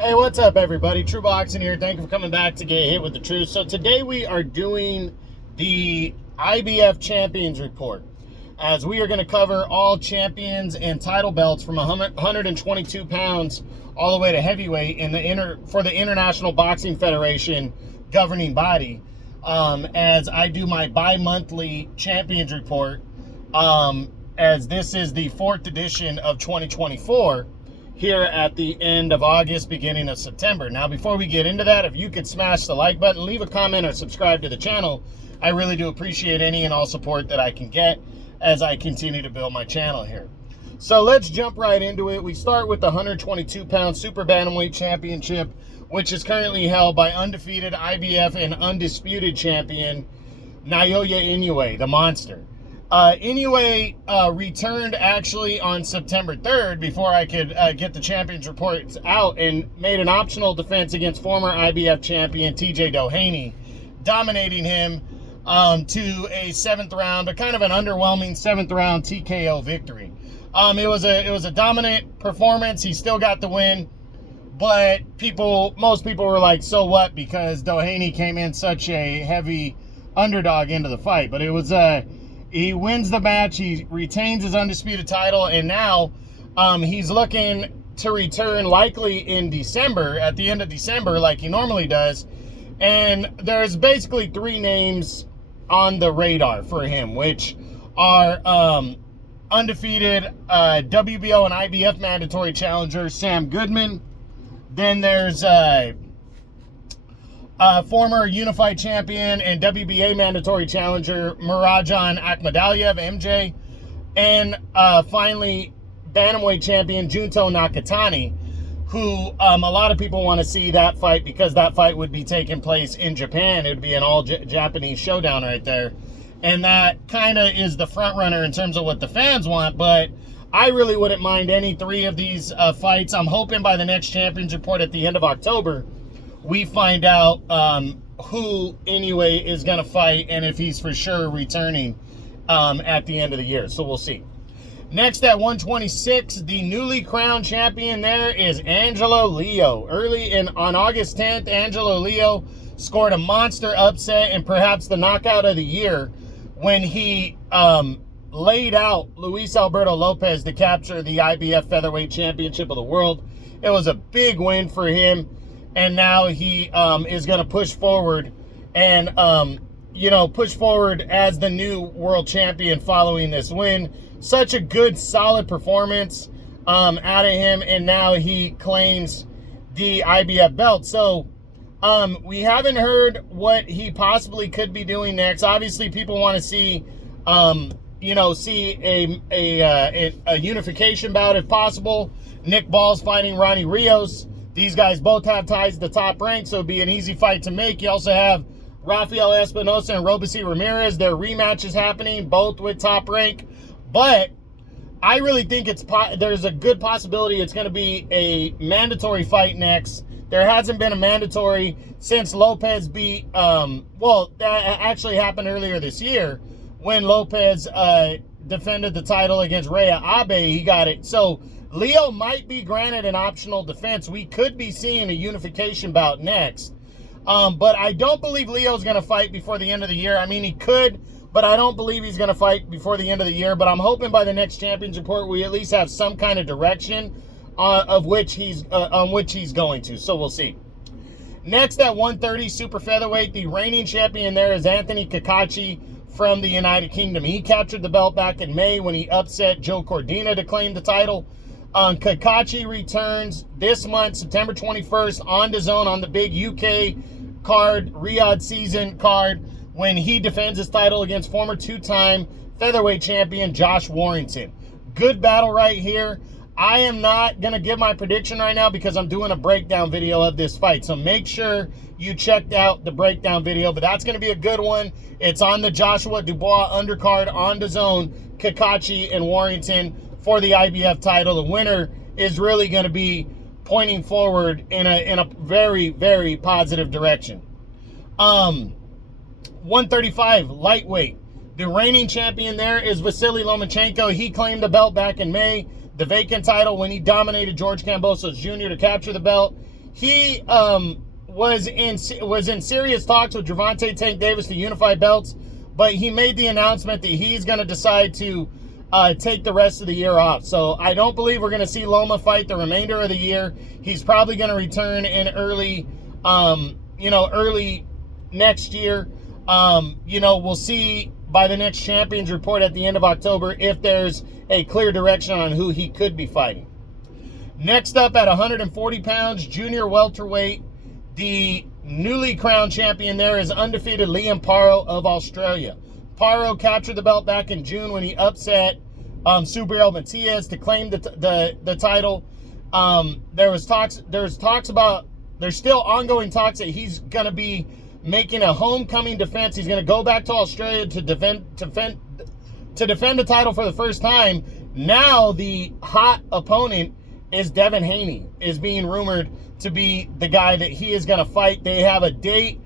Hey, what's up, everybody? True Boxing here. Thank you for coming back to Get Hit with the Truth. So today we are doing the IBF Champions Report, as we are going to cover all champions and title belts from 122 pounds all the way to heavyweight for the International Boxing Federation governing body, as I do my bi-monthly Champions Report, as this is the 4th edition of 2024. Here at the end of August, beginning of September. Now, before we get into that, if you could smash the like button, leave a comment, or subscribe to the channel, I really do appreciate any and all support that I can get as I continue to build my channel here. So let's jump right into it. We start with the 122-pound Super Bantamweight Championship, which is currently held by undefeated IBF and undisputed champion Naoya Inoue, the Monster. Inoue returned actually on September 3rd before I could get the Champions Reports out, and made an optional defense against former IBF champion TJ Doheny, dominating him to a 7th round, but kind of an underwhelming 7th round TKO victory. It was a dominant performance. He still got the win, but most people were like, so what? Because Doheny came in such a heavy underdog into the fight. But it was he wins the match, he retains his undisputed title, and now he's looking to return likely in December, at the end of December, like he normally does. And there's basically 3 names on the radar for him, which are undefeated WBO and IBF mandatory challenger Sam Goodman. Then there's former unified champion and WBA mandatory challenger Murajan Akhmadaliev, MJ. And finally, bantamweight champion Junto Nakatani, who a lot of people want to see that fight because that fight would be taking place in Japan. It would be an all-Japanese showdown right there. And that kind of is the front runner in terms of what the fans want, but I really wouldn't mind any 3 of these fights. I'm hoping by the next Champions Report at the end of October, we find out who Inoue is going to fight and if he's for sure returning at the end of the year. So we'll see. Next at 126, the newly crowned champion there is Angelo Leo. On August 10th, Angelo Leo scored a monster upset and perhaps the knockout of the year when he laid out Luis Alberto Lopez to capture the IBF Featherweight Championship of the World. It was a big win for him. And now he is going to push forward and, push forward as the new world champion following this win. Such a good, solid performance out of him. And now he claims the IBF belt. So we haven't heard what he possibly could be doing next. Obviously, people want to see, a unification bout if possible. Nick Ball's fighting Ronnie Rios. These guys both have ties to the top rank, so it'd be an easy fight to make. You also have Rafael Espinosa and Robeisy Ramirez. Their rematches happening, both with top rank. But I really think there's a good possibility it's going to be a mandatory fight next. There hasn't been a mandatory since Lopez beat, that actually happened earlier this year when Lopez defended the title against Rhea Abe. He got it. So Leo might be granted an optional defense. We could be seeing a unification bout next. But I don't believe Leo's going to fight before the end of the year. I mean, he could, but I don't believe he's going to fight before the end of the year. But I'm hoping by the next Champions Report we at least have some kind of direction on which he's going to. So we'll see. Next at 130 super featherweight, the reigning champion there is Anthony Kakachi from the United Kingdom. He captured the belt back in May when he upset Joe Cordina to claim the title. Kakachi returns this month, September 21st, on DAZN on the big UK card, Riyadh season card, when he defends his title against former 2-time featherweight champion Josh Warrington. Good battle right here. I am not going to give my prediction right now because I'm doing a breakdown video of this fight. So make sure you checked out the breakdown video, but that's going to be a good one. It's on the Joshua Dubois undercard on DAZN, Kakachi and Warrington for the IBF title. The winner is really going to be pointing forward in a very, very positive direction. 135 lightweight. The reigning champion there is Vasily Lomachenko. He claimed the belt back in May, the vacant title when he dominated George Kambosos Jr. to capture the belt. he was in serious talks with Gervonta Tank Davis to unify belts, but he made the announcement that he's going to decide to take the rest of the year off. So I don't believe we're going to see Loma fight the remainder of the year. He's probably going to return in early next year. We'll see by the next Champions Report at the end of October if there's a clear direction on who he could be fighting. Next up at 140 pounds, junior welterweight, the newly crowned champion there is undefeated Liam Paro of Australia. Paro captured the belt back in June when he upset Subriel Matias to claim the title. There's still ongoing talks that he's going to be making a homecoming defense. He's going to go back to Australia to defend the title for the first time. Now the hot opponent is Devin Haney, is being rumored to be the guy that he is going to fight. They have a date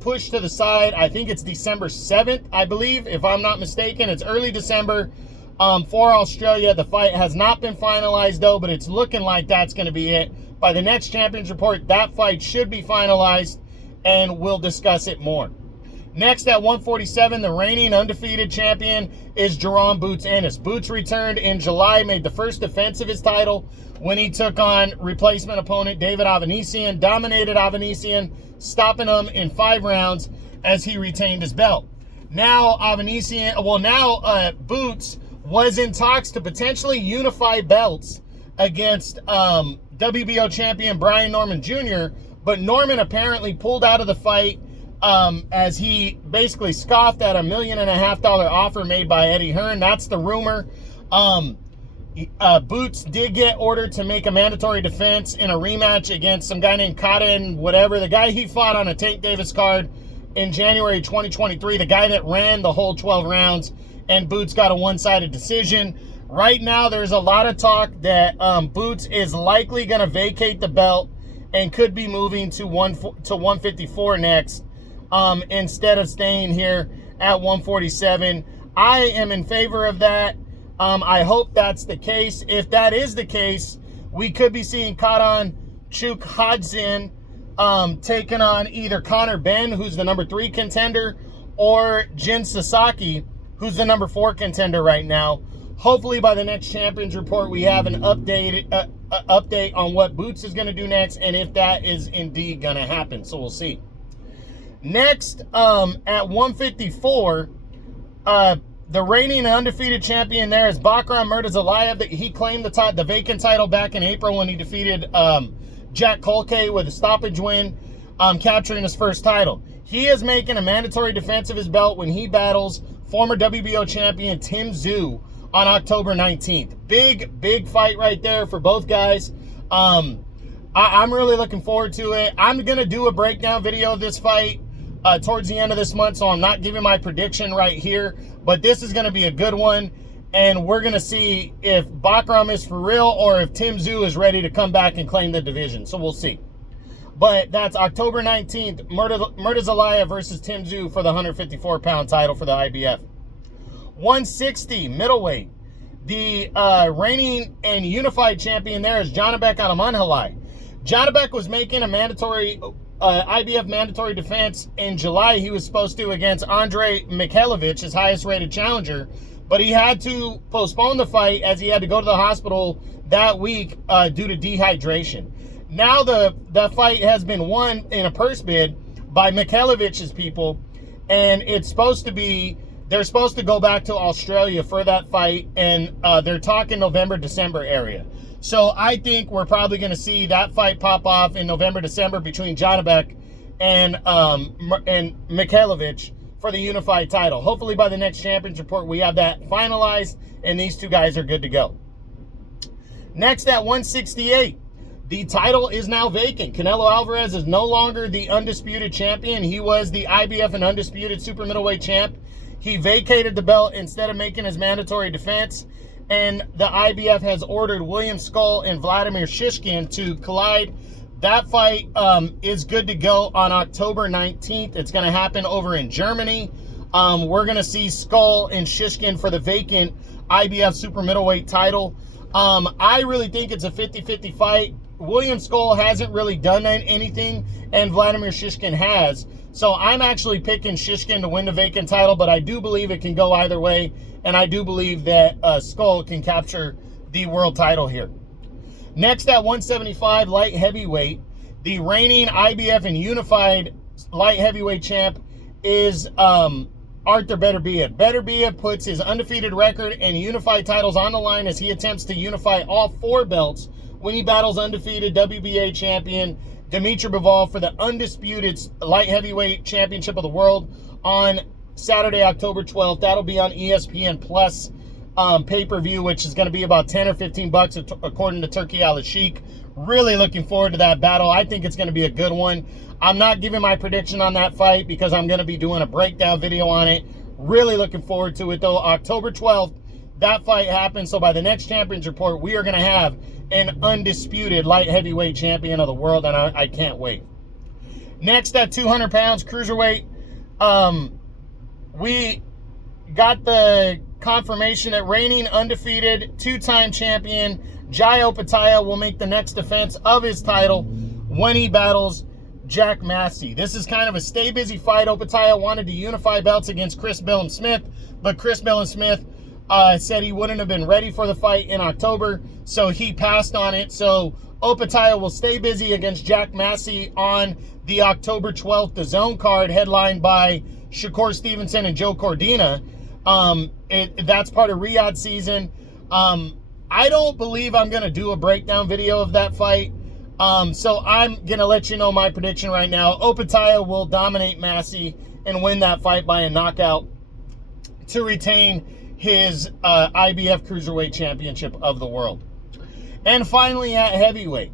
pushed to the side. I think it's December 7th, I believe, if I'm not mistaken. It's early December for Australia. The fight has not been finalized, though, but it's looking like that's going to be it. By the next Champions Report, that fight should be finalized, and we'll discuss it more. Next at 147, the reigning undefeated champion is Jerome Boots Ennis. Boots returned in July, made the first defense of his title when he took on replacement opponent David Avanesian, dominated Avanesian, stopping him in 5 rounds as he retained his belt. Now Boots was in talks to potentially unify belts against WBO champion Brian Norman Jr., but Norman apparently pulled out of the fight as he basically scoffed at $1.5 million offer made by Eddie Hearn. That's the rumor. Boots did get ordered to make a mandatory defense in a rematch against some guy named Cotton, whatever. The guy he fought on a Tank Davis card in January 2023, the guy that ran the whole 12 rounds, and Boots got a one-sided decision. Right now, there's a lot of talk that Boots is likely going to vacate the belt and could be moving to 154 next instead of staying here at 147. I am in favor of that. I hope that's the case. If that is the case, we could be seeing Karan Chukhadzin taking on either Conor Benn, who's the number 3 contender, or Jin Sasaki, who's the number 4 contender right now. Hopefully by the next Champions Report, we have an update on what Boots is going to do next and if that is indeed going to happen. So we'll see. Next, at 154, the reigning undefeated champion there is Bakram Murtazalayev. He claimed the vacant title back in April when he defeated Jack Kolke with a stoppage win, capturing his first title. He is making a mandatory defense of his belt when he battles former WBO champion Tim Tszyu on October 19th. Big fight right there for both guys. I'm really looking forward to it. I'm going to do a breakdown video of this fight towards the end of this month, so I'm not giving my prediction right here, but this is going to be a good one, and we're going to see if Bakram is for real or if Tim Tszyu is ready to come back and claim the division, so we'll see. But that's October 19th, Murtazalayev versus Tim Tszyu for the 154-pound title for the IBF. 160 middleweight. The reigning and unified champion there is Janibek Alamanhalai. Janibek was making a mandatory IBF mandatory defense in July. He was supposed to against Andrei Mikhailovich, his highest rated challenger, but he had to postpone the fight as he had to go to the hospital that week due to dehydration. Now the fight has been won in a purse bid by Mikhailovich's people, and it's supposed to be, they're supposed to go back to Australia for that fight, and they're talking November, December area. So I think we're probably going to see that fight pop off in November, December between Janibek and Mikhailovich for the unified title. Hopefully by the next Champions Report we have that finalized and these two guys are good to go. Next at 168, the title is now vacant. Canelo Alvarez is no longer the undisputed champion. He was the IBF and undisputed super middleweight champ. He vacated the belt instead of making his mandatory defense. And the IBF has ordered William Skull and Vladimir Shishkin to collide. That fight is good to go on October 19th. It's going to happen over in Germany. We're going to see Skull and Shishkin for the vacant IBF super middleweight title. I really think it's a 50-50 fight. William Skull hasn't really done anything, and Vladimir Shishkin has. So I'm actually picking Shishkin to win the vacant title, but I do believe it can go either way, and I do believe that Skull can capture the world title here. Next at 175 light heavyweight, the reigning IBF and unified light heavyweight champ is Arthur Beterbiev. Beterbiev puts his undefeated record and unified titles on the line as he attempts to unify all 4 belts when he battles undefeated WBA champion Dimitri Bivol for the undisputed light heavyweight championship of the world on Saturday, October 12th. That'll be on ESPN Plus pay-per-view, which is going to be about 10 or 15 bucks according to Turki Al-Sheikh. Really looking forward to that battle. I think it's going to be a good one. I'm not giving my prediction on that fight because I'm going to be doing a breakdown video on it. Really looking forward to it, though. October 12th, that fight happens. So by the next Champions Report, we are going to have an undisputed light heavyweight champion of the world, and I can't wait. Next at 200 pounds, cruiserweight, we got the confirmation that reigning undefeated 2-time champion Jai Opetaia will make the next defense of his title when he battles Jack Massey. This is kind of a stay busy fight. Opetaia wanted to unify belts against Chris Billum-Smith, but Chris Billum-Smith said he wouldn't have been ready for the fight in October, so he passed on it. So Opetaia will stay busy against Jack Massey on the October 12th DAZN card, headlined by Shakur Stevenson and Joe Cordina. That's part of Riyadh season. I don't believe I'm going to do a breakdown video of that fight. So I'm going to let you know my prediction right now. Opetaia will dominate Massey and win that fight by a knockout to retain his IBF Cruiserweight Championship of the world. And finally at heavyweight,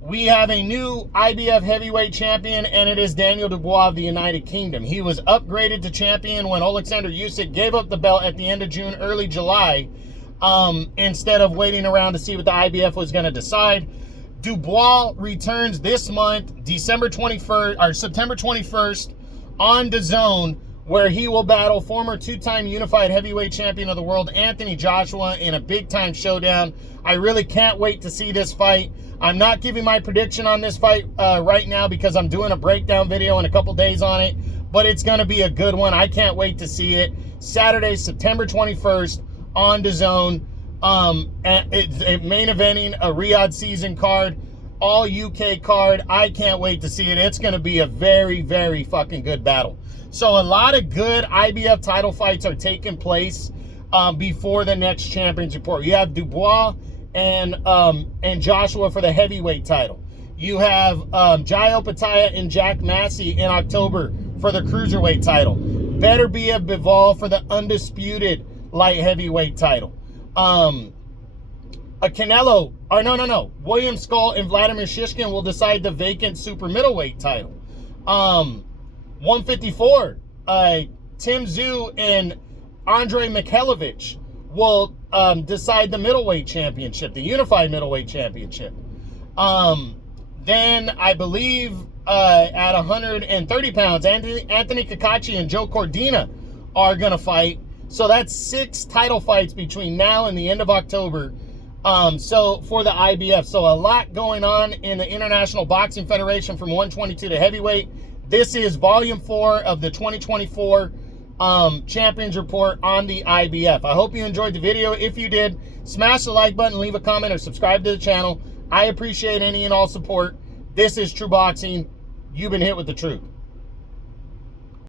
we have a new IBF heavyweight champion, and it is Daniel Dubois of the United Kingdom. He was upgraded to champion when Alexander Usyk gave up the belt at the end of June, early July, instead of waiting around to see what the IBF was going to decide. Dubois returns this month, September 21st, on DAZN, where he will battle former 2-time unified heavyweight champion of the world, Anthony Joshua, in a big-time showdown. I really can't wait to see this fight. I'm not giving my prediction on this fight right now because I'm doing a breakdown video in a couple days on it, but it's going to be a good one. I can't wait to see it. Saturday, September 21st on DAZN. It's main eventing a Riyadh season card, all UK card. I can't wait to see it. It's going to be a very, very fucking good battle. So a lot of good IBF title fights are taking place before the next Champions Report. You have Dubois and Joshua for the heavyweight title. You have Jai Opetaia and Jack Massey in October for the cruiserweight title. Beterbiev Bivol for the undisputed light heavyweight title. William Skull and Vladimir Shishkin will decide the vacant super middleweight title. 154, Tim Tszyu and Andrei Mikhailovich will decide the middleweight championship, the unified middleweight championship. Then I believe at 130 pounds, Anthony Kakachi and Joe Cordina are going to fight. So that's 6 title fights between now and the end of October. So for the IBF. So a lot going on in the International Boxing Federation from 122 to heavyweight. This is volume 4 of the 2024 Champions Report on the IBF. I hope you enjoyed the video. If you did, smash the like button, leave a comment, or subscribe to the channel. I appreciate any and all support. This is True Boxing. You've been hit with the truth.